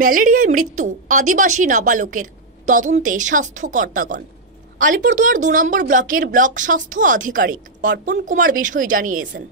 ম্যালেরিয়ায় মৃত্যু আদিবাসী নাবালকের, তদন্তে স্বাস্থ্যকর্তাগণ। আলিপুরদুয়ার ২ নম্বর ব্লকের ব্লক স্বাস্থ্য আধিকারিক অর্পণ কুমার বিষয় জানিয়েছেন,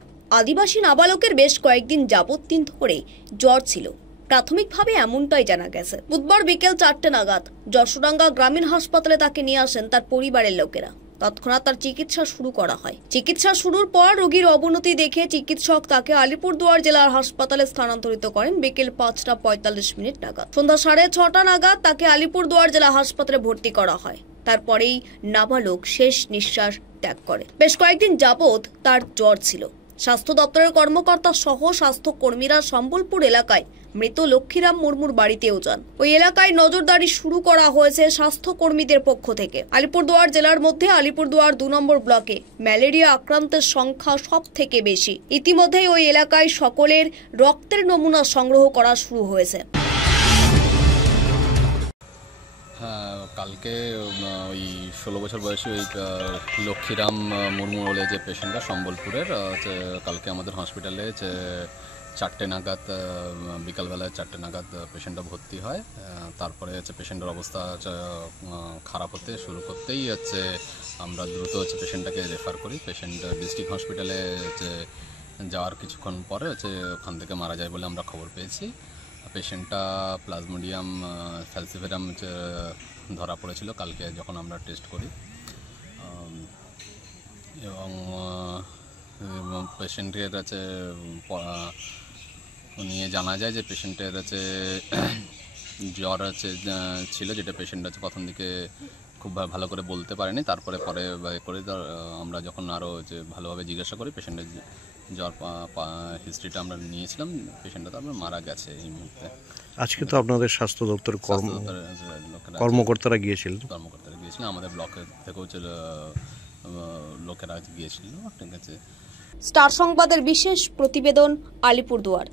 আদিবাসী নাবালকের বেশ কয়েকদিন যাবৎ ধরে জ্বর ছিল। প্রাথমিকভাবে এমনটাই জানা গেছে। বুধবার বিকেল ৪টে নাগাদ যশোডাঙ্গা গ্রামীণ হাসপাতালে তাকে নিয়ে আসেন তার পরিবারের লোকেরা। তৎক্ষণাৎ তার চিকিৎসা শুরু করা হয়। চিকিৎসা শুরুর পর রোগীর অবনতি দেখে চিকিৎসক তাকে আলিপুরদুয়ার জেলার হাসপাতালে স্থানান্তরিত করেন বিকেল ৫টা ৪৫ মিনিট নাগাদ। সন্ধ্যা ৬:৩০ নাগাদ তাকে আলিপুরদুয়ার জেলা হাসপাতালে ভর্তি করা হয়। তারপরেই নাবালক শেষ নিঃশ্বাস ত্যাগ করে। বেশ কয়েকদিন যাবৎ তার জ্বর ছিল। স্বাস্থ্য দপ্তরের কর্মকর্তা সহ স্বাস্থ্যকর্মীরা সম্বলপুর এলাকায় মৃত লক্ষ্মীরাম মুর্মুর বাড়িতেও যান। ওই এলাকায় নজরদারি শুরু করা হয়েছে স্বাস্থ্যকর্মীদের পক্ষ থেকে। আলিপুরদুয়ার জেলার মধ্যে আলিপুরদুয়ার ২ নম্বর ব্লকে ম্যালেরিয়া আক্রান্তের সংখ্যা সব থেকে বেশি। ইতিমধ্যেই ওই এলাকায় সকলের রক্তের নমুনা সংগ্রহ করা শুরু হয়েছে। কালকে ওই ১৬ বছর বয়সী ওই লক্ষ্মীরাম মুর্মু বলে যে পেশেন্টটা সম্বলপুরের, কালকে আমাদের হসপিটালে ৪টে নাগাদ বিকালবেলায় ৪টে নাগাদ পেশেন্টটা ভর্তি হয়। তারপরে পেশেন্টের অবস্থা খারাপ হতে শুরু করতেই আমরা দ্রুত পেশেন্টটাকে রেফার করি। পেশেন্ট ডিস্ট্রিক্ট হসপিটালে যাওয়ার কিছুক্ষণ পরে ওখান থেকে মারা যায় বলে আমরা খবর পেয়েছি। পেশেন্টটা প্লাজমোডিয়াম ফ্যালসিফেরাম ধরা পড়েছিল কালকে যখন আমরা টেস্ট করি, এবং পেশেন্টের নিয়ে জানা যায় যে পেশেন্টের জ্বর ছিল, যেটা পেশেন্ট প্রথম দিকে খুব ভালো করে বলতে পারেনি। তারপরে করে আমরা যখন আরও ভালোভাবে জিজ্ঞাসা করি, পেশেন্টের জ্বর হিস্ট্রিটা আমরা নিয়েছিলাম। পেশেন্টটা তারপরে মারা গেছে এই মুহূর্তে। আজকে তো আপনাদের স্বাস্থ্য দপ্তর কর্মকর্তারা গিয়েছিলেন, আমাদের ব্লকের থেকেও লোকেরা গিয়েছিল। ঠিক আছে। স্টার সংবাদের বিশেষ প্রতিবেদন, আলিপুরদুয়ার।